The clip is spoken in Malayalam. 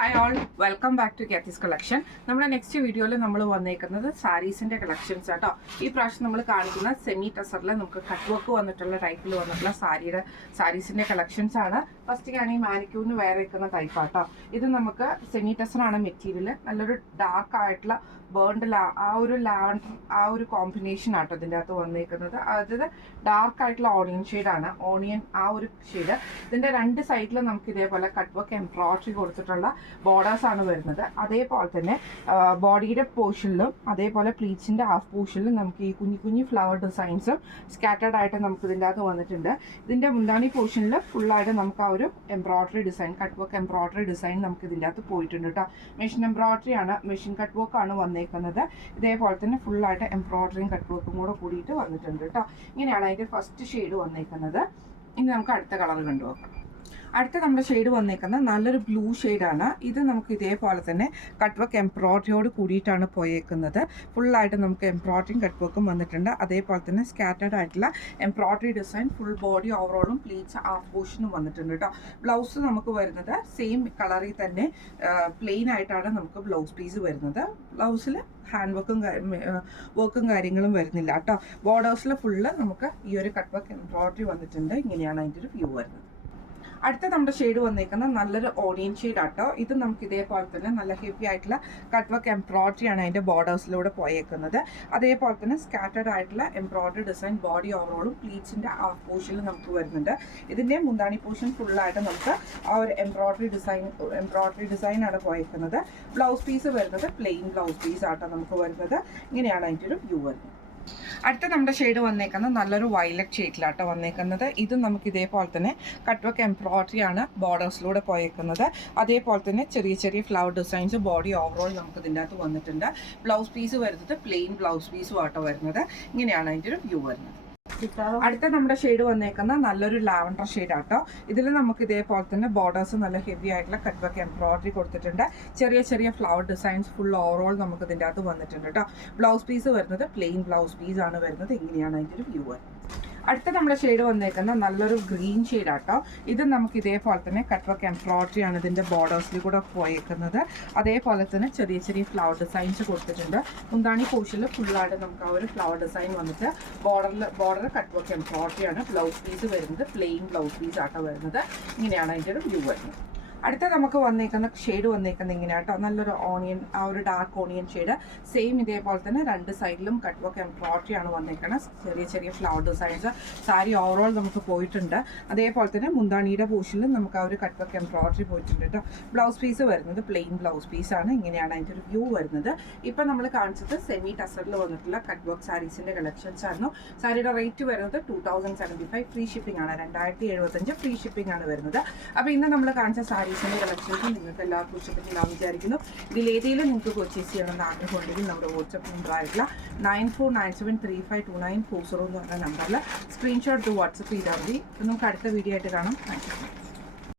Hi all, welcome back to Kathy's collection. നമ്മുടെ നെക്സ്റ്റ് വീഡിയോയിൽ നമ്മൾ വന്നേക്കുന്നത് സാരീസിൻ്റെ കളക്ഷൻസ് ആട്ടോ. ഈ പ്രാവശ്യം നമ്മൾ കാണിക്കുന്ന സെമി ടസറിൽ നമുക്ക് കട്ട് വർക്ക് വന്നിട്ടുള്ള ടൈപ്പിൽ വന്നിട്ടുള്ള സാരീസിൻ്റെ കളക്ഷൻസ് ആണ്. ഫസ്റ്റ് ഞാൻ ഈ മാനിക്യൂറിന് വേറെ വെക്കുന്ന ടൈപ്പാട്ടോ. ഇത് നമുക്ക് സെമി ടസറാണ് മെറ്റീരിയൽ. നല്ലൊരു ഡാർക്ക് ആയിട്ടുള്ള ബേൺഡ് ആ ഒരു കോമ്പിനേഷൻ ആട്ടോ ഇതിൻ്റെ അകത്ത് വന്നേക്കുന്നത്. അതായത് ഡാർക്ക് ആയിട്ടുള്ള ഓണിയൻ ഷെയ്ഡാണ്. ഓണിയൻ ആ ഒരു ഷെയ്ഡ്. ഇതിൻ്റെ രണ്ട് സൈഡിലും നമുക്ക് ഇതേപോലെ കട്ട് വർക്ക് എംബ്രോയിഡറി കൊടുത്തിട്ടുള്ള ബോർഡേഴ്സ് ആണ് വരുന്നത്. അതേപോലെ തന്നെ ബോഡിയുടെ പോർഷനിലും അതേപോലെ പ്ലീറ്റ്സിൻ്റെ ഹാഫ് പോർഷനിലും നമുക്ക് ഈ കുഞ്ഞു ഫ്ലവർ ഡിസൈൻസും സ്കാറ്റേർഡ് ആയിട്ട് നമുക്ക് ഇതിൻ്റെ അകത്ത് വന്നിട്ടുണ്ട്. ഇതിൻ്റെ മുന്താണി പോർഷനിൽ ഫുള്ളായിട്ട് നമുക്ക് ആ ഒരു embroidery design, cut work embroidery design നമുക്ക് ഇതിൻ്റെ അകത്ത് പോയിട്ടുണ്ട് കേട്ടോ. മെഷീൻ എംബ്രോയിഡറി ആണ്, മെഷീൻ കട്ട് വർക്ക് ആണ് വന്നേക്കുന്നത്. ഇതേപോലെ തന്നെ ഫുള്ളായിട്ട് എംബ്രോയിഡറിയും കട്ട് വർക്കും കൂടെ കൂടിയിട്ട് വന്നിട്ടുണ്ട് കേട്ടോ. ഇങ്ങനെയാണ് അതിൻ്റെ ഫസ്റ്റ് ഷെയ്ഡ് വന്നേക്കുന്നത്. ഇനി നമുക്ക് അടുത്ത കളർ കണ്ടുനോക്കാം. അടുത്ത നമ്മുടെ ഷെയ്ഡ് വന്നേക്കുന്നത് നല്ലൊരു ബ്ലൂ ഷെയ്ഡാണ്. ഇത് നമുക്ക് ഇതേപോലെ തന്നെ കട്ട് വർക്ക് എംബ്രോയിഡറിയോട് കൂടിയിട്ടാണ് പോയേക്കുന്നത്. ഫുള്ളായിട്ട് നമുക്ക് എംബ്രോയിഡറിയും കട്ട് വർക്കും വന്നിട്ടുണ്ട്. അതേപോലെ തന്നെ സ്കാറ്റേർഡ് ആയിട്ടുള്ള എംബ്രോയിഡറി ഡിസൈൻ ഫുൾ ബോഡി ഓവറോളും പ്ലീറ്റ്സ് ഹാഫ് പോർഷനും വന്നിട്ടുണ്ട് കേട്ടോ. ബ്ലൗസ് നമുക്ക് വരുന്നത് സെയിം കളറിൽ തന്നെ പ്ലെയിൻ ആയിട്ടാണ് നമുക്ക് ബ്ലൗസ് പീസ് വരുന്നത്. ബ്ലൗസിൽ ഹാൻഡ് വർക്കും കാര്യങ്ങളും വരുന്നില്ല കേട്ടോ. ബോർഡേഴ്സിൽ ഫുള്ള് നമുക്ക് ഈ ഒരു കട്ട് വർക്ക് എംബ്രോയിഡറി വന്നിട്ടുണ്ട്. ഇങ്ങനെയാണ് അതിൻ്റെ ഒരു വ്യൂ വരുന്നത്. അടുത്ത നമ്മുടെ ഷെയ്ഡ് വന്നേക്കുന്നത് നല്ലൊരു ഓണിയൻ ഷെയ്ഡ് ആട്ടോ. ഇത് നമുക്ക് ഇതേപോലെ തന്നെ നല്ല ഹെവി ആയിട്ടുള്ള കട്ട് വർക്ക് എംബ്രോയിഡറി ആണ് അതിൻ്റെ ബോർഡേഴ്സിലൂടെ പോയേക്കുന്നത്. അതേപോലെ തന്നെ സ്കാറ്റേർഡ് ആയിട്ടുള്ള എംബ്രോയിഡറി ഡിസൈൻ ബോഡി ഓവറോളും പ്ലീറ്റ്സിൻ്റെ ഹാഫ് പോർഷനിൽ നമുക്ക് വരുന്നുണ്ട്. ഇതിൻ്റെ മുന്താണി പോർഷൻ ഫുള്ളായിട്ട് നമുക്ക് ആ ഒരു എംബ്രോയിഡറി ഡിസൈൻ ആണ് പോയേക്കുന്നത്. ബ്ലൗസ് പീസ് വരുന്നത് പ്ലെയിൻ ബ്ലൗസ് പീസ് ആട്ടോ നമുക്ക് വരുന്നത്. ഇങ്ങനെയാണ് അതിൻ്റെ ഒരു വ്യൂ വരുന്നത്. അടുത്ത നമ്മുടെ ഷെയ്ഡ് വന്നേക്കുന്നത് നല്ലൊരു വയലറ്റ് ഷെയ്ഡിലാട്ടോ വന്നേക്കുന്നത്. ഇത് നമുക്ക് ഇതേപോലെ തന്നെ കട്ട് വർക്ക് എംബ്രോയിഡറി ആണ് ബോർഡേഴ്സിലൂടെ പോയേക്കുന്നത്. അതേപോലെ തന്നെ ചെറിയ ഫ്ലവർ ഡിസൈൻസ് ബോഡി ഓവറോൾ നമുക്ക് ഇതിൻ്റെ അകത്ത് വന്നിട്ടുണ്ട്. ബ്ലൗസ് പീസ് വരുന്നത് പ്ലെയിൻ ബ്ലൗസ് പീസും ആട്ടോ വരുന്നത്. ഇങ്ങനെയാണ് അതിൻ്റെ ഒരു വ്യൂ വരുന്നത്. അടുത്ത നമ്മുടെ ഷെയ്ഡ് വന്നേക്കുന്ന നല്ലൊരു ലാവൻഡർ ഷെയ്ഡ് ആട്ടോ. ഇതിൽ നമുക്ക് ഇതേപോലെ തന്നെ ബോർഡേഴ്സ് നല്ല ഹെവി ആയിട്ടുള്ള കട്ട് വർക്ക് എംബ്രോയിഡറി കൊടുത്തിട്ടുണ്ട്. ചെറിയ ഫ്ലവർ ഡിസൈൻസ് ഫുൾ ഓവറോൾ നമുക്ക് ഇതിൻ്റെ അകത്ത് വന്നിട്ടുണ്ട് കേട്ടോ. ബ്ലൗസ് പീസ് വരുന്നത് പ്ലെയിൻ ബ്ലൗസ് പീസ് ആണ് വരുന്നത്. ഇങ്ങനെയാണ് അതിൻ്റെ ഒരു വ്യൂ വരുന്നത്. അടുത്ത നമ്മുടെ ഷെയ്ഡ് വന്നേക്കുന്ന നല്ലൊരു ഗ്രീൻ ഷെയ്ഡ് ആട്ടോ. ഇത് നമുക്ക് ഇതേപോലെ തന്നെ കട്ട് വർക്ക് എംബ്രോയിഡറി ആണ് ഇതിൻ്റെ ബോർഡേഴ്സിൽ കൂടെ പോയേക്കുന്നത്. അതേപോലെ തന്നെ ചെറിയ ഫ്ലവർ ഡിസൈൻസ് കൊടുത്തിട്ടുണ്ട്. മുന്താണി പോർഷനിൽ ഫുള്ളായിട്ട് നമുക്ക് ആ ഒരു ഫ്ലവർ ഡിസൈൻ വന്നിട്ട് ബോർഡർ കട്ട് വർക്ക് എംബ്രോയിഡറി ആണ്. ബ്ലൗസ് പീസ് വരുന്നത് പ്ലെയിൻ ബ്ലൗസ് പീസ് ആട്ടോ വരുന്നത്. ഇങ്ങനെയാണ് അതിൻ്റെ ഒരു വ്യൂ വരുന്നത്. അടുത്ത നമുക്ക് വന്നേക്കുന്ന ഷെയ്ഡ് വന്നേക്കുന്നത് ഇങ്ങനെയാണ് കേട്ടോ. നല്ലൊരു ഓണിയൻ, ആ ഒരു ഡാർക്ക് ഓണിയൻ ഷെയ്ഡ്. സെയിം ഇതേപോലെ തന്നെ രണ്ട് സൈഡിലും കട്ട് വർക്ക് എംബ്രോയിഡറി ആണ് വന്നേക്കുന്നത്. ചെറിയ ഫ്ലവർ ഡിസൈൻസ് സാരി ഓവറോൾ നമുക്ക് പോയിട്ടുണ്ട്. അതേപോലെ തന്നെ മുന്താണിയുടെ പോർഷനിലും നമുക്ക് ആ ഒരു കട്ട് വർക്ക് എംബ്രോയിഡറി പോയിട്ടുണ്ട് കേട്ടോ. ബ്ലൗസ് പീസ് വരുന്നത് പ്ലെയിൻ ബ്ലൗസ് പീസാണ്. ഇങ്ങനെയാണ് അതിൻ്റെ ഒരു വ്യൂ വരുന്നത്. ഇപ്പം നമ്മൾ കാണിച്ചത് സെമി ടസറിൽ വന്നിട്ടുള്ള കട്ട് വർക്ക് സാരീസിൻ്റെ കളക്ഷൻസ് ആയിരുന്നു. സാരിയുടെ റേറ്റ് വരുന്നത് 2075. ഫ്രീ ഷിപ്പിംഗ് ആണ്. 2075 ഫ്രീ ഷിപ്പിംഗ് ആണ് വരുന്നത്. അപ്പോൾ ഇന്ന് നമ്മൾ കാണിച്ച സാരീസിൻ്റെ കളക്ഷൻസ് നിങ്ങൾക്ക് എല്ലാവർക്കും ഇഷ്ടപ്പെട്ടില്ലാന്ന് വിചാരിക്കുന്നു. ഇതിലേതെങ്കിലും നിങ്ങൾക്ക് പർച്ചേസ് ചെയ്യണമെന്ന് ആഗ്രഹമുണ്ടെങ്കിൽ നമ്മുടെ വാട്സപ്പ് നമ്പർ ആയിട്ടുള്ള 9497352940 എന്ന് പറഞ്ഞ നമ്പറിൽ സ്ക്രീൻഷോട്ട് വാട്സപ്പ് ചെയ്താൽ മതി. നമുക്ക് അടുത്ത വീഡിയോ ആയിട്ട് കാണാം. Thank you.